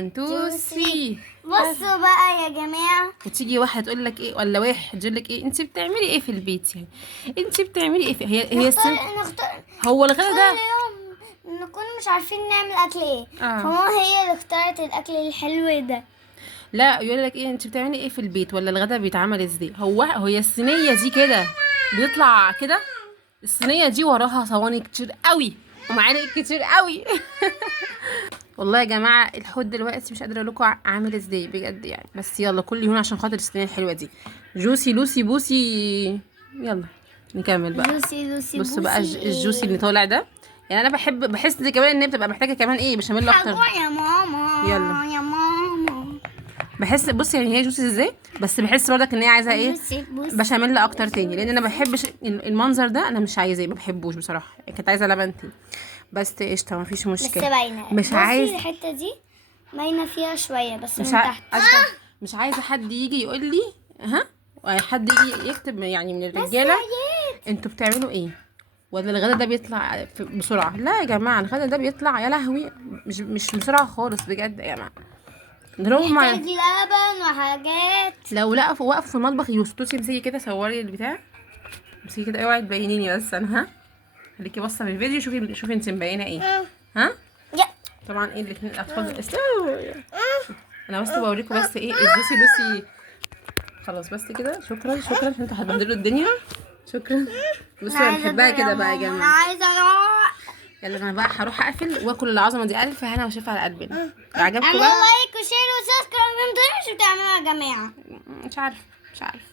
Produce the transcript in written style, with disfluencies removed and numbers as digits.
1 2 3. بصوا بقى يا جماعه، وتيجي واحده تقول لك ايه، ولا واحد يقول لك ايه، انت بتعملي ايه في البيت؟ يعني انت بتعملي ايه هي نختار هو الغدا كل ده. يوم نكون مش عارفين نعمل اكل ايه، فماما هي اللي اختارت الاكل الحلو ده. لا، يقول لك ايه، انت بتعملي ايه في البيت، ولا الغدا بيتعمل ازاي؟ هي الصينيه دي كده بيطلع كده. الصينيه دي وراها صواني كتير قوي ومعالق كتير قوي. والله يا جماعه الحوت دلوقتي مش قادره اقول لكم عامل ازاي بجد يعني. بس يلا كل يوم عشان خاطر الصينيه الحلوه دي. جوسي لوسي بوسي. يلا نكمل بقى. لوسي لوسي بصوا بقى بوسي الجوسي اللي طالع ده. يعني انا بحس دي كمان ان هي بتبقى محتاجه كمان ايه، بشاميل اكتر. يا ماما يلا. يا ماما. بحس بصي يعني هي جوسي ازاي، بس بحس برضك ان هي عايزه ايه، بوسي بوسي. بشاميل اكتر تاني، لان انا ما بحبش المنظر ده، انا مش عايزاه، ما بحبوش بصراحه. كنت عايزه لبن تاني بس قشطه، ما فيش بس مشكله. باينه، مش عايز بصي الحته دي باينه فيها شويه بس مش من تحت. مش عايزه حد يجي يقول لي ها، حد يجي يكتب يعني من بس الرجاله عييت. انتوا بتعملوا ايه، ولا الغدا ده بيطلع بسرعه. لا يا جماعه، الغدا ده بيطلع يا لهوي مش بسرعه خالص بجد يا جماعه. ضربوا محتاج لبن وحاجات. لو وقفوا في المطبخ يوسطوسي، امسكي كده صوري البتاع، امسكي كده، اوعي تبينيني بس انا ها. خليكي باصه في الفيديو، شوفي انت مبينه ايه. ها يا طبعا ايه الاثنين الاطفال انا بس بوريكم بس ايه الجوسي لوسي. خلاص بس كده، شكرا عشان انتوا هتبهدلوا الدنيا. شكرا. بصوا انا بحبها كده بقى يا انا جماعه. عايزه اروح. يلا انا بقى هروح اقفل واكل العظمه دي. الف هنا وشفا على قلبنا. لو عجبكم اعملوا بقى لايك وشير وسبسكرايب، ما تنسوش تعملوا يا جماعه. مش عارفه